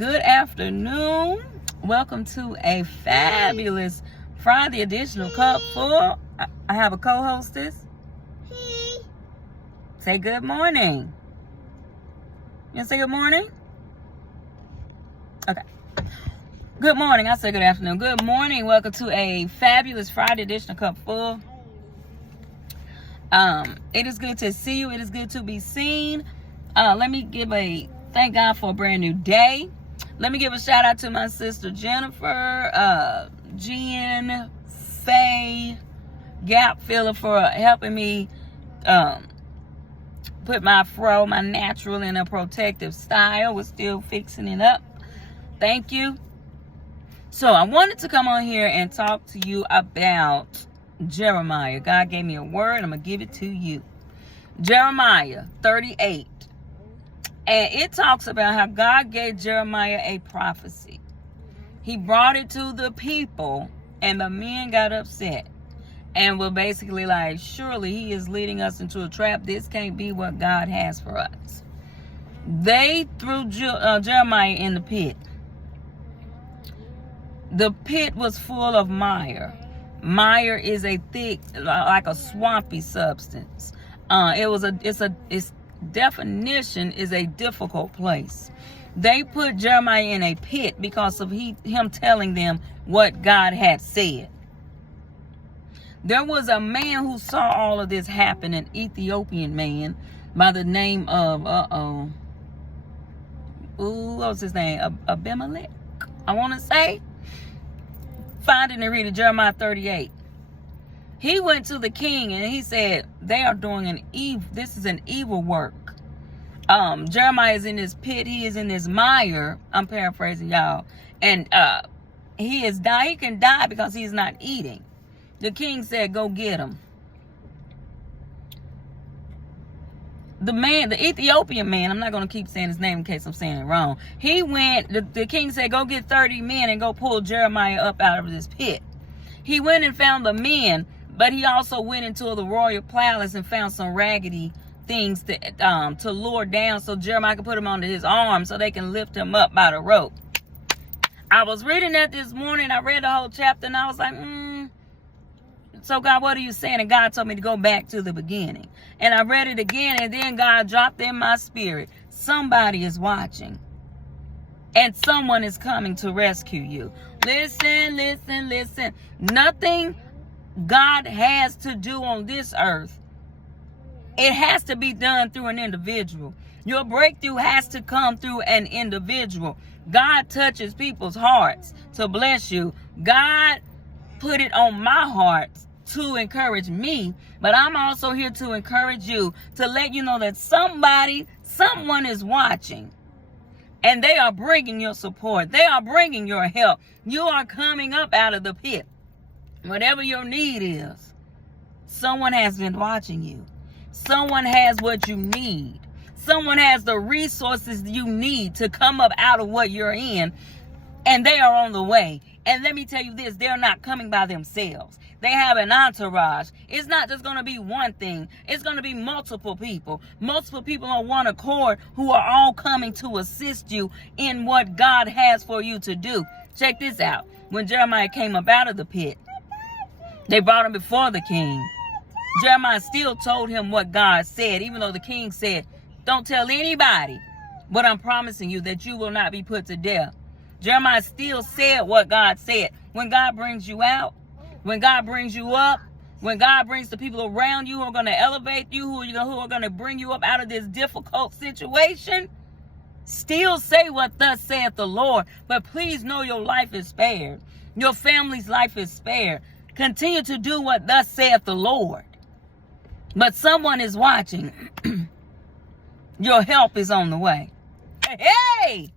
Good afternoon. Welcome to a fabulous Friday edition of Cupful. I have a co-hostess. Say good morning. You say good morning? Okay. Good morning. I say good afternoon. Good morning. Welcome to a fabulous Friday edition of Cupful. It is good to see you. It is good to be seen. Let me give thank God for a brand new day. Let me give a shout out to my sister Jennifer, Jen, Faye, Gap Filler for helping me put my natural in a protective style. We're still fixing it up. Thank you. So I wanted to come on here and talk to you about Jeremiah. God gave me a word. I'm going to give it to you. Jeremiah 38. And it talks about how God gave Jeremiah a prophecy. He brought it to the people, and the men got upset and were basically like, surely he is leading us into a trap. This can't be what God has for us. They threw Jeremiah in the pit. The pit was full of mire. Mire is a thick, like a swampy substance. Its definition is a difficult place. They put Jeremiah in a pit because of him telling them what God had said. There was a man who saw all of this happen, an Ethiopian man by the name of, what was his name? Abimelech, I want to say. Find it and read it, Jeremiah 38. He went to the king and he said, they are doing this is an evil work. Jeremiah is in this pit. He is in this mire. I'm paraphrasing y'all. And he can die because he's not eating. The king said, go get him. The Ethiopian man, I'm not going to keep saying his name in case I'm saying it wrong. He went, the king said, go get 30 men and go pull Jeremiah up out of this pit. He went and found the men, but he also went into the royal palace and found some raggedy things to lower down so Jeremiah could put him onto his arm so they can lift him up by the rope. I was reading that this morning. I read the whole chapter and I was like, so God, what are you saying? And God told me to go back to the beginning. And I read it again, and then God dropped in my spirit, somebody is watching. And someone is coming to rescue you. Listen, listen, listen. Nothing God has to do on this earth, it has to be done through an individual. Your breakthrough has to come through an individual. God touches people's hearts to bless you. God put it on my heart to encourage me, but I'm also here to encourage you, to let you know that someone is watching, and they are bringing your support. They are bringing your help. You are coming up out of the pit. Whatever your need is, someone has been watching you. Someone has what you need. Someone has the resources you need to come up out of what you're in, and they are on the way. And let me tell you this, they're not coming by themselves. They have an entourage. It's not just going to be one thing. It's going to be multiple people. Multiple people on one accord who are all coming to assist you in what God has for you to do. Check this out. When Jeremiah came up out of the pit, they brought him before the king. Jeremiah still told him what God said, even though the king said, don't tell anybody, but I'm promising you that you will not be put to death. Jeremiah still said what God said. When God brings you out, when God brings you up, when God brings the people around you who are going to elevate you, who are going to bring you up out of this difficult situation, still say what thus saith the Lord. But please know your life is spared. Your family's life is spared. Continue to do what thus saith the Lord. But someone is watching. Your help is on the way. Hey!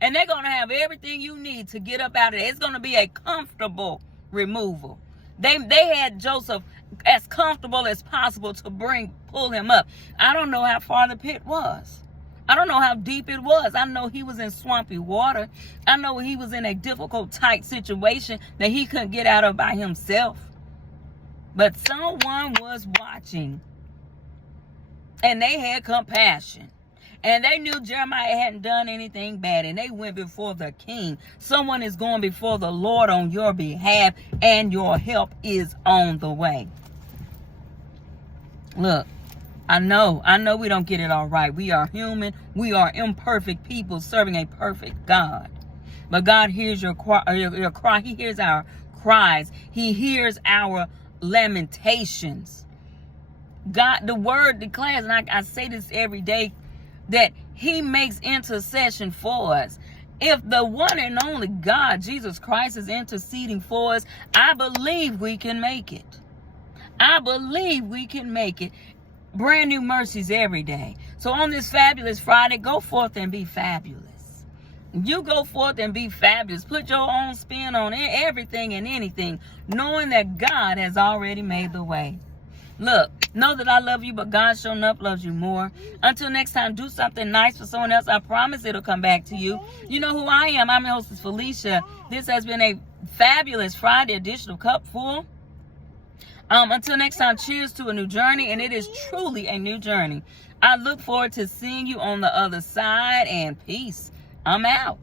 And they're going to have everything you need to get up out of it. It's going to be a comfortable removal. They had Joseph as comfortable as possible to pull him up. I don't know how far the pit was. I don't know how deep it was. I know he was in swampy water. I know he was in a difficult, tight situation that he couldn't get out of by himself. But someone was watching. And they had compassion. And they knew Jeremiah hadn't done anything bad, and they went before the king. Someone is going before the Lord on your behalf, and your help is on the way. Look, I know we don't get it all right. We are human. We are imperfect people serving a perfect God. But God hears your cry. He hears our cries. He hears our lamentations. God, the word declares, and I say this every day, that he makes intercession for us. If the one and only God, Jesus Christ, is interceding for us, I believe we can make it. I believe we can make it. Brand new mercies every day. So on this fabulous Friday, go forth and be fabulous. You go forth and be fabulous. Put your own spin on everything and anything, knowing that God has already made the way. Look, know that I love you, but God sure enough loves you more. Until next time, do something nice for someone else. I promise it'll come back to you. You know who I am. I'm your hostess, Felicia. This has been a fabulous Friday edition of Cupful. Until next time, cheers to a new journey, and it is truly a new journey. I look forward to seeing you on the other side, and peace. I'm out.